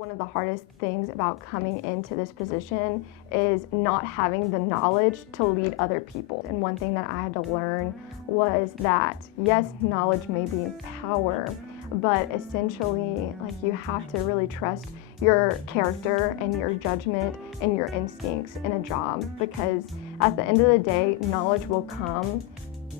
One of the hardest things about coming into this position is not having the knowledge to lead other people. And one thing that I had to learn was that, yes, knowledge may be power, but essentially, you have to really trust your character and your judgment and your instincts in a job, because at the end of the day, knowledge will come.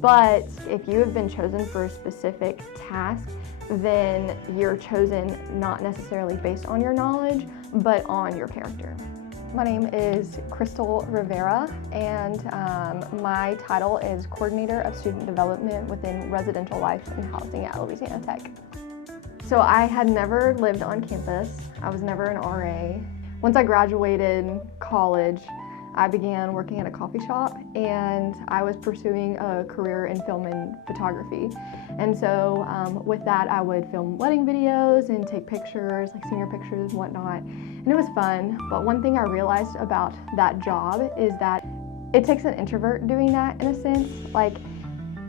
But if you have been chosen for a specific task, then you're chosen not necessarily based on your knowledge, but on your character. My name is Crystal Rivera, and my title is Coordinator of Student Development within Residential Life and Housing at Louisiana Tech. So I had never lived on campus. I was never an RA. Once I graduated college, I began working at a coffee shop, and I was pursuing a career in film and photography. And so with that, I would film wedding videos and take pictures, like senior pictures and whatnot. And it was fun, but one thing I realized about that job is that it takes an introvert doing that in a sense. Like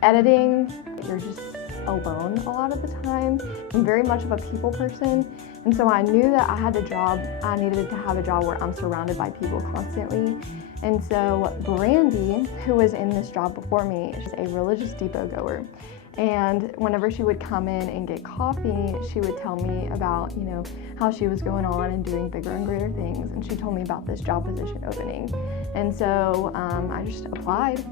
editing, you're just alone a lot of the time. I'm very much of a people person, and so I knew that I needed to have a job where I'm surrounded by people constantly. And so Brandy, who was in this job before me, is a religious depot goer. And whenever she would come in and get coffee, she would tell me about, how she was going on and doing bigger and greater things. And she told me about this job position opening. And so I just applied.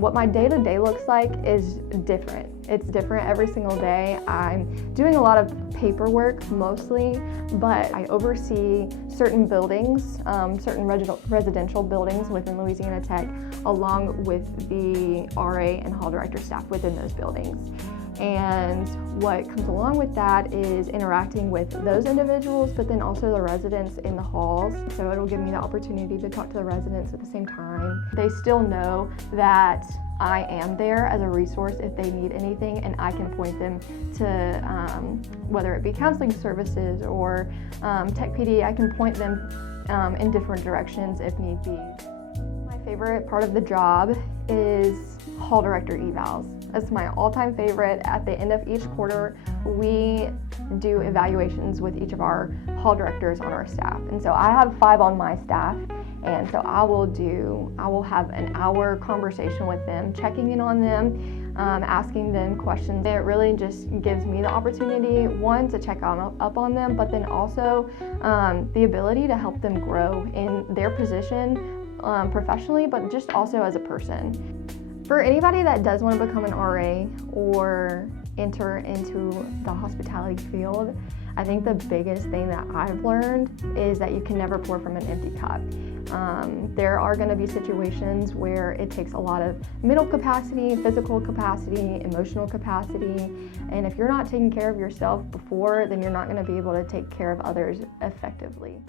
What my day-to-day looks like is different. It's different every single day. I'm doing a lot of paperwork mostly, but I oversee certain buildings, certain residential buildings within Louisiana Tech, along with the RA and hall director staff within those buildings. And what comes along with that is interacting with those individuals, but then also the residents in the halls. So it'll give me the opportunity to talk to the residents at the same time. They still know that I am there as a resource if they need anything, and I can point them to whether it be counseling services or Tech PD. I can point them in different directions if need be. My favorite part of the job is hall director evals. That's my all-time favorite. At the end of each quarter, we do evaluations with each of our hall directors on our staff. And so I have 5 on my staff, and so I will have an hour conversation with them, checking in on them, asking them questions. It really just gives me the opportunity, one, to check up on them, but then also the ability to help them grow in their position professionally, but just also as a person. For anybody that does want to become an RA or enter into the hospitality field, I think the biggest thing that I've learned is that you can never pour from an empty cup. There are going to be situations where it takes a lot of mental capacity, physical capacity, emotional capacity, and if you're not taking care of yourself before, then you're not going to be able to take care of others effectively.